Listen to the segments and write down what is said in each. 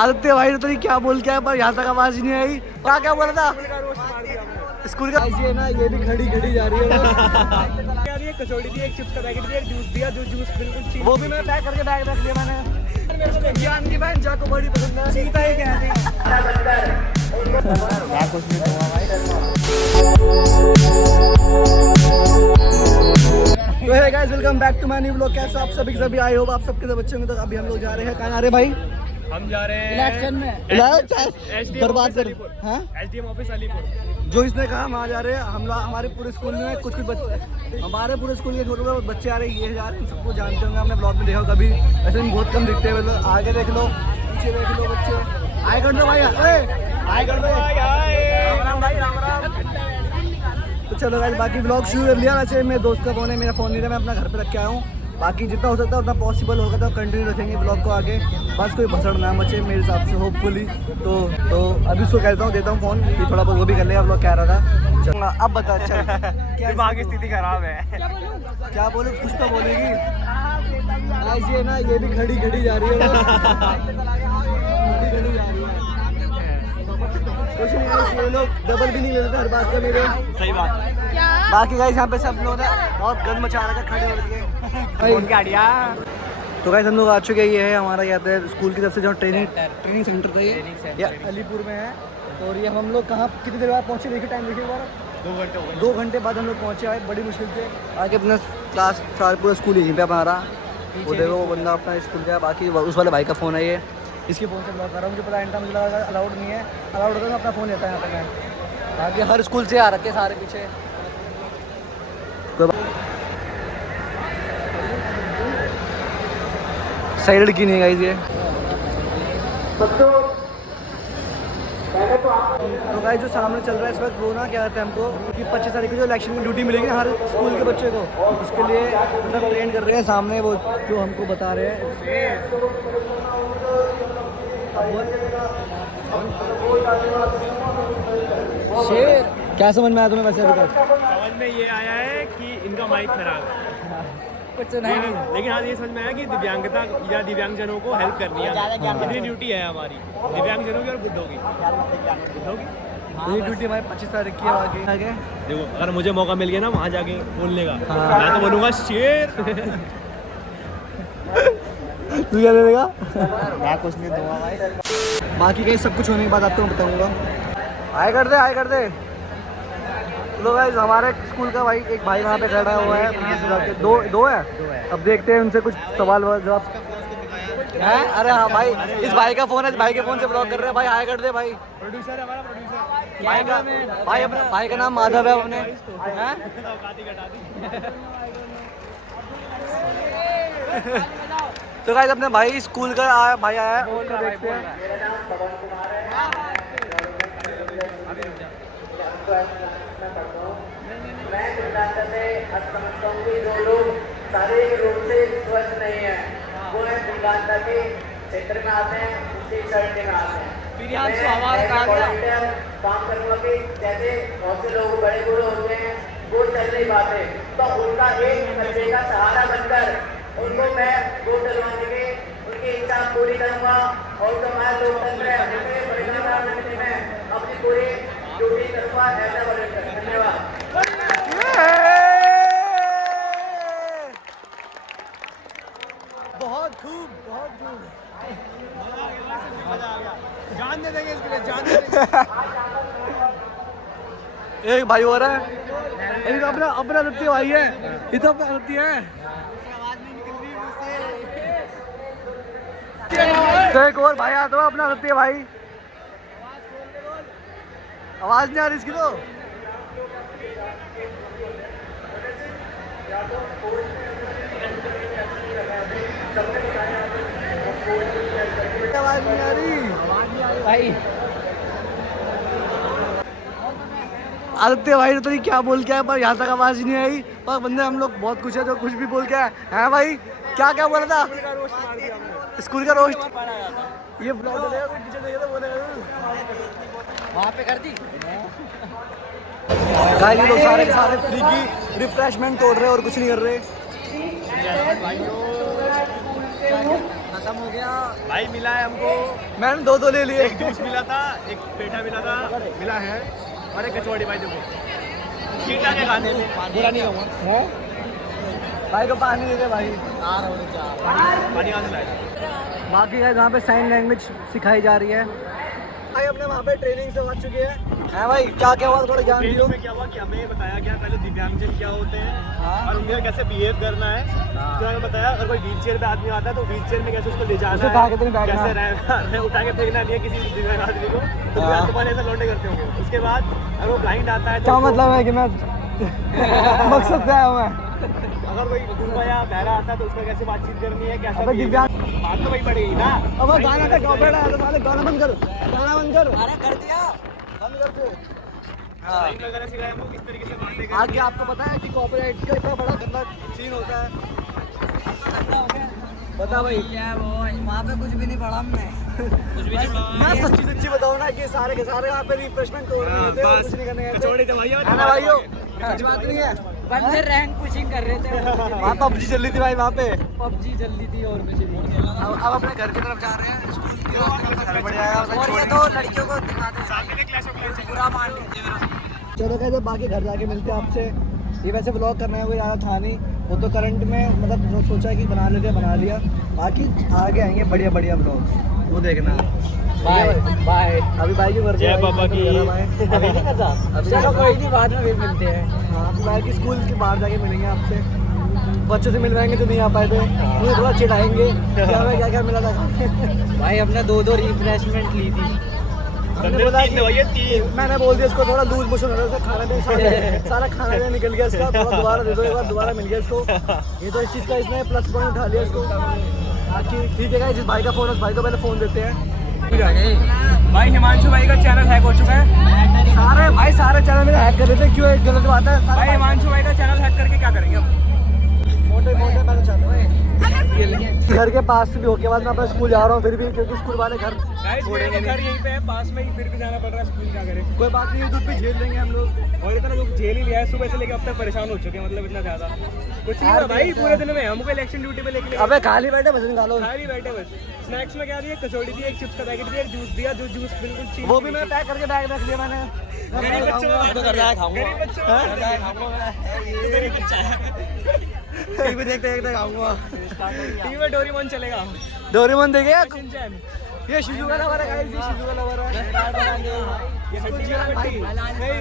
आदित्य भाई ने तो क्या बोल के आया पर यहाँ तक आवाज ही नहीं आई। क्या क्या बोला था स्कूल का? ये ना ये भी खड़ी खड़ी जा रही है कचौड़ी दी, एक चिप्स का पैकेट दिया, जूस दिया, जो जूस बिल्कुल ठीक। वो भी मैंने पैक करके बैग रख लिया मैंने। मेरे को ज्ञान की बहन जाको बड़ी पसंद है। चीता ही कहते हैं। कुछ नहीं हुआ भाई। तो hey guys welcome back to my new vlog. कैसे आप सभी सभी आई होप आप सबके सब अच्छे होंगे। तो अभी हम लोग जा रहे हैं कहाँ जा रहे हैं भाई? हम जा रहे हैं इलेक्शन में बर्बाद कर। हाँ एसडीएम ऑफिस अलीपुर। जो इसने कहा हम आ जा रहे हैं। हम लोग हमारे पूरे स्कूल में कुछ बच्चे, हमारे पूरे स्कूल के छोटे छोटे बच्चे आ रहे हैं। ये जा रहे हैं, सबको जानते होंगे, आपने ब्लॉग में देखा कभी। ऐसे में बहुत कम दिखते हैं। आगे देख लो, पीछे देख लो, बच्चे आए कर दो भाई, आए कर दो भाई, राम राम। तो चलो गाइस बाकी ब्लॉग शुरू कर लिया। वैसे मेरे दोस्त का फ़ोन है, मेरा फ़ोन नहीं था, मैं अपना घर पे रख के आया हूँ। बाकी जितना हो सकता है उतना पॉसिबल होगा तो कंटिन्यू रखेंगे ब्लॉग को आगे। बस कोई भसड़ ना मचे मेरे हिसाब से, होपफुली। तो अभी उसको कहता हूँ, देता हूँ फ़ोन कि थोड़ा बहुत वो भी कर लेगा। ब्लॉग कह रहा था। चल अब बता। अच्छा दिमाग की स्थिति खराब है। क्या बोलूँ, कुछ तो बोलेगी। ये ना ये भी खड़ी खड़ी जा रही है, खड़ी खड़ी जा रही है। कुछ नहीं है, ये लोग डबल भी नहीं लेते हर बात का मेरे। सही बात। बाकी गाइस यहाँ पे सब लोग ने बहुत गंद मचा रखा खड़े होकर। तो गाइस हम लोग आ चुके हैं। ये है हमारा कहते हैं स्कूल की तरफ से जो ट्रेनिंग सेंटर था, ये अलीपुर में है। और ये हम लोग कहाँ कितनी देर बाद पहुँचे, देखिए टाइम देखिए बार 2 घंटे बाद हम लोग पहुँचे आए बड़ी मुश्किल से। आगे अपना क्लास सारा पूरा स्कूल यहीं पे हमारा। वो देखो वो बंदा अपना स्कूल का। बाकी उस वाले भाई का फ़ोन है, ये इसके फ़ोन से ब्लॉक कर रहा हूँ। मुझे पता है, मुझे लगा अलाउड नहीं है। अलाउड होता है तो अपना फ़ोन लेता है यहाँ पे मैं। बाकी हर स्कूल से आ रखे सारे पीछे। सही लड़की नहीं गाइस ये। तो गाइस जो सामने चल रहा है इस वक्त, वो ना क्या कहते हैं हमको कि 25 तारीख को जो इलेक्शन में ड्यूटी मिलेगी हर स्कूल के बच्चे को, उसके लिए मतलब ट्रेन कर रहे हैं। सामने वो जो हमको बता रहे हैं। शेर क्या समझ में आया तुम्हें वैसे? अभी तक समझ में ये आया है कि इनका माइक खराब है। कुछ नहीं, लेकिन हाँ ये समझ में आया कि दिव्यांगता या दिव्यांगजनों को हेल्प करनी है, इतनी ड्यूटी है हमारी दिव्यांगजनों की और बुद्धों की। ये ड्यूटी हमारी 25 तारीख की है। आगे देखो अगर मुझे मौका मिल गया ना वहाँ जाके बोलने का, मैं तो बोलूँगा शेर। तू क्या देगा? मैं कुछ नहीं दूंगा भाई। बाकी कहीं सब कुछ होने के बाद आपको मैं बताऊंगा। आए कर दे। तो गाइस हमारे स्कूल का भाई एक भाई वहाँ पे खड़ा हुआ है। दो है। अब देखते हैं उनसे कुछ सवाल जवाब है। अरे हाँ भाई, इस भाई का फोन है, इस भाई के फोन से ब्लॉग कर रहे हैं भाई। आए कर दे भाई। प्रोड्यूसर है हमारा, प्रोड्यूसर भाई का नाम माधव है अपने। तो गाइस अपने भाई स्कूल का भाई आया है, उसका देखते हैं। मैं सिद्धांत से समझता हूँ कि जो लोग शारीरिक रूप से स्वस्थ नहीं है वो है दिव्यांगता के क्षेत्र में आते हैं, उसके शरण में आते हैं। काम करूँगा कि जैसे बहुत से लोग बड़े बूढ़े होते हैं वो चल नहीं पाते, तो उनका एक बच्चे का सहारा बनकर उनको मैं वोट डलवाने के उनकी इच्छा पूरी करूँगा। और जो हमारा लोकतंत्र है उसे परिणाम देने में अपनी पूरी ड्यूटी करूँगा। ऐसा बोलेंगे। धन्यवाद। बहुत खूब। जान दे देंगे इसके लिए, जान दे देंगे। एक भाई हो रहा है, एक अपना दत्ती भाई है, ये तो अपना दत्ती है। तो एक और भाई आता है अपना दत्ती भाई। आवाज नहीं आ रही इसकी तो। आवाज नहीं आ रही भाई। आदित्य भाई ने तो क्या बोल के आया पर यहाँ तक आवाज ही नहीं आई। पर बंदे हम लोग बहुत कुछ है जो कुछ भी बोल के आए हैं भाई। क्या बोला था? स्कूल का रोस्ट। ये ब्लॉग डलेगा, कोई टीचर देखेगा तो बोलेगा वहाँ पे कर दी। गाइस ये लोग सारे के सारे फ्री की रिफ्रेशमेंट तोड़ रहे हैं और कुछ नहीं कर रहे। खत्म हो गया भाई मिला है हमको, मैंने दो ले लिए एक जूस मिला था, एक पेठा मिला था, मिला है, और एक कचौड़ी। भाई देखो कीटा के खाने में बुरा नहीं कहूँगा। भाई को पानी दे दे भाई। पानी कहाँ से लाएगा? बाकी गाइस वहाँ पे साइन लैंग्वेज सिखाई जा रही है। भाई अपने वहाँ पे ट्रेनिंग से आ चुके हैं भाई, क्या क्या हुआ थोड़ा जान ट्रेनिंग में क्या हुआ कि हमें बताया गया पहले दिव्यांगजन क्या होते हैं और उन्हें कैसे बिहेव करना है। तो हमें बताया अगर कोई व्हील चेयर पे आदमी आता है तो व्हील चेयर में कैसे उसको ले जाना है, कैसे रहना, उठा के फेंकना नहीं है किसी दिव्यांग आदमी को। तो तुम्हारे ऐसा लौटे करते होंगे। उसके बाद अगर वो ब्लाइंड आता है तो क्या मतलब है कि मैं मकसद से आया हूँ मैं। अगर कोई गूंगा या बहरा आता है तो उसका कैसे बातचीत करनी है, कैसा अबे दिव्यांग बात तो वही पड़ेगी ना। अब गाना का कॉपीराइट आया तो साले गाना बंद कर, गाना बंद कर। अरे कर दिया बंद कर दे। साइन वगैरह सिखाया हमको किस तरीके से बातें करनी आगे आपको पता है कि कॉपीराइट का इतना बड़ा गंदा सीन होता है। बता भाई क्या वो वहाँ पे कुछ भी नहीं पढ़ा हमने, कुछ भी नहीं पढ़ा। मैं सच्ची बताऊँ ना कि सारे के सारे वहाँ पे रिफ्रेशमेंट तोड़ने होते हैं और कुछ नहीं करने गए थे। कचौड़ी दवाइयाँ है ना भाइयों, सच बात नहीं है। बंदे रैंक पुशिंग कर रहे थे, वहाँ पबजी चल रही थी भाई वहाँ पे। पबजी चल रही थी और कुछ नहीं। अब अपने घर की तरफ जा रहे हैं, स्कूल की घर बढ़िया है। और ये दो लड़कियों को दिखा दो, सामने में क्लैश ऑफ क्लैंस पूरा मान लीजिए मेरा। चलो कहते बाकी घर जाके मिलते हैं आपसे। ये वैसे ब्लॉग करना है कोई ज़्यादा था नहीं, वो तो करंट में मतलब सोचा कि बना लेते बना लिया। बाकी आगे आएंगे बढ़िया बढ़िया ब्लॉग्स, वो देखना। Bye bye. अभी भाई की मर्जी जय बाबा की। अभी नहीं करता, चलो कोई नहीं, बाद में फिर मिलते हैं। हाँ भाई की स्कूल के बाहर जाके मिलेंगे आपसे, बच्चों से मिलवाएंगे जो नहीं आ पाए थे, उन्हें थोड़ा चिढ़ाएंगे क्या क्या मिला था। भाई हमने दो रिफ्रेशमेंट ली थी। हमने बोला कि मैंने बोल दिया इसको थोड़ा लूज मोशन हो रहा है, खाना में सारा खाना में निकल गया इसका, थोड़ा दोबारा दे दो, एक बार दोबारा मिल गया इसको। ये तो इस चीज़ का इसने प्लस पॉइंट उठा लिया इसको। बाकी ठीक है, जिस भाई का फ़ोन है उस भाई को पहले फ़ोन देते हैं। भाई हिमांशु भाई का चैनल हैक हो चुका है। सारे चैनल मेरे हैक कर रहे थे, क्यों एक गलत बात है। भाई हिमांशु भाई का चैनल हैक करके क्या करेंगे हम? मोटे मैंने चाहता घर के पास भी होके बाद मैं अपना स्कूल जा रहा हूँ फिर भी, क्योंकि स्कूल वाले घर छोड़ेंगे। घर यहीं पे है पास में ही, फिर भी जाना पड़ रहा है स्कूल। क्या करें? कोई बात नहीं, यूट्यूब पे झेल लेंगे हम लोग। और इतना लोग झेल ही लिया है, सुबह से लेकर अब तक परेशान हो चुके हैं, मतलब इतना ज्यादा कुछ नहीं हुआ भाई पूरे दिन में। हमको इलेक्शन ड्यूटी पे लेके अबे खाली बैठे बस निकालो। खाली बैठे बस। स्नैक्स में क्या दिया? कचौड़ी दी, एक चिप्स का पैकेट दिया, एक जूस दिया, जो जूस बिल्कुल चीप। वो भी मैंने पैक करके बैग रख लिया मैंने। गरीब बच्चों तो कर रहा है, खाऊंगा। गरीब बच्चों गरीब बच्चा टीवी देखते खाऊंगा। टीवी में डोरेमोन चलेगा। डोरेमोन देखे शिनचैन। ये शिजू का लवर है गाइस, ये शिजू का लवर है। इसको जियान भाई नहीं,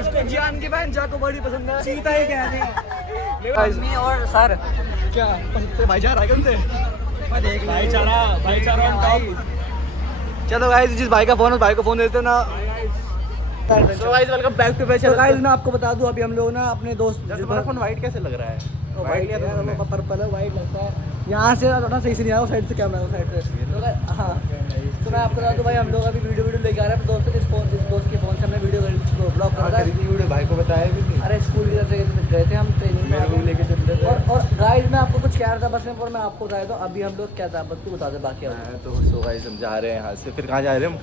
इसको जियान की बहन जा को बड़ी पसंद है। चीता ही कह रही मम्मी और सर क्या पसंद है भाई, जा रहा है कौन से भाईचारा ऑन टॉप। चलो गाइस, जिस भाई का फोन है उस भाई को फोन देते ना। So guys welcome back to तो गाइस मैं आपको बता दूं, अभी हम लोग ना अपने दोस्त तुम्हारा फोन वाइट कैसे लग रहा है? वाइट है, पर्पल है, वाइट लगता है। यहाँ से थोड़ा सही से नहीं आ रहा, साइड से कैमरा है, साइड से। तो हाँ, तो मैं आपको बता दूं भाई, हम लोग अभी वीडियो लेके आ रहे हैं दोस्त के फ़ोन से। हमने वीडियो ब्लॉग कर रहा है। भाई को बताया भी नहीं। अरे स्कूल की तरफ से गए थे हम ट्रेनिंग में लेके चलते थे। और गाइस मैं आपको कुछ कह रहा था बस में, और मैं आपको बता दूं अभी हम लोग क्या था, बस तू बता दे बाकी। तो सो गाइस हम जा रहे हैं यहाँ से, फिर कहाँ जा रहे हैं हम?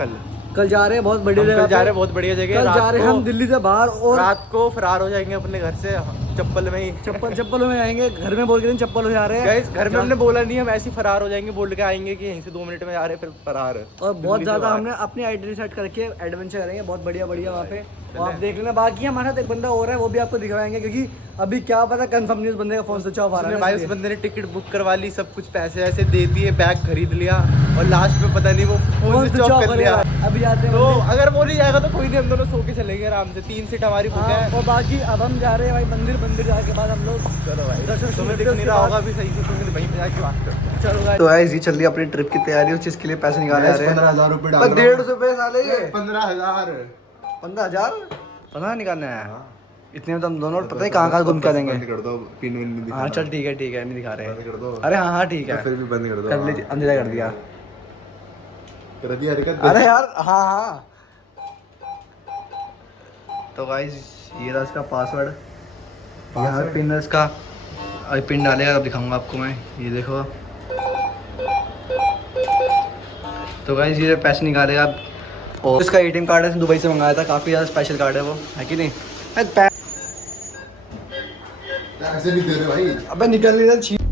कल जा रहे हैं बहुत बढ़िया जगह, जा रहे हैं बहुत बढ़िया जगह। कल जा रहे हैं हम दिल्ली से बाहर, और रात को फरार हो जाएंगे अपने घर से चप्पल में ही। चप्पलों में आएंगे, घर में बोल के चप्पल हो जा रहे हैं। गाइस घर में हमने बोला नहीं, हम ऐसे ही फरार हो जाएंगे, बोल के आएंगे कि यहीं से 2 मिनट में जा रहे हैं, फिर फरार। और बहुत ज़्यादा हमने अपनी आइडेंटिटी सेट करके एडवेंचर करेंगे, बहुत बढ़िया वहाँ पे। और आप देख लेना। बाकी हमारे साथ एक बंदा और है, वो भी आपको दिखवाएंगे, क्योंकि अभी क्या पता कंफर्म नहीं उस बंदे का फोन स्विच ऑफ आ रहा है। भाई उस बंदे ने टिकट बुक करवा ली, सब कुछ पैसे ऐसे दे दिए, बैग खरीद लिया, और लास्ट में पता नहीं वो फोन स्विच ऑफ कर लिया। अभी जाते हैं तो अगर वो नहीं जाएगा तो कोई नहीं, हम दोनों सो के चलेंगे आराम से। 3 सीट हमारी बुक है। और बाकी अब हम जा रहे हैं भाई मंदिर जाने के बाद हम लोग। चलो भाई, दर्शन तुम्हें दिख नहीं रहा होगा अभी सही से, तो वहीं पे जाके बात करते हैं। चलो गाइस, तो गाइस ये चल रही है अपनी ट्रिप की तैयारी, उस चीज़ के लिए पैसे निकाले जा रहे हैं। 15,000 रुपए डाल 150 रुपए साले ये 15,000 15 निकालना है। इतने में तो हम दोनों पता नहीं कहाँ घूम के देंगे। कर दो, पिन विन नहीं हाँ चल ठीक है, नहीं दिखा रहे बंद कर दो। अरे हाँ ठीक है, फिर भी बंद कर दो। कर लीजिए, अंधेरा कर दिया। कर दिया हरकत। अरे यार हाँ। तो गाइस ये रहा इसका पासवर्ड, यहाँ पिन है इसका। अभी पिन डालेगा तब दिखाऊंगा आपको मैं, ये देखो। तो गाइस ये पैसे निकालेगा। और इसका ATM कार्ड है, दुबई से मंगाया था, काफ़ी ज़्यादा स्पेशल कार्ड है वो, है कि नहीं? पैसे नहीं दे रहे भाई। अबे निकल नहीं रहा।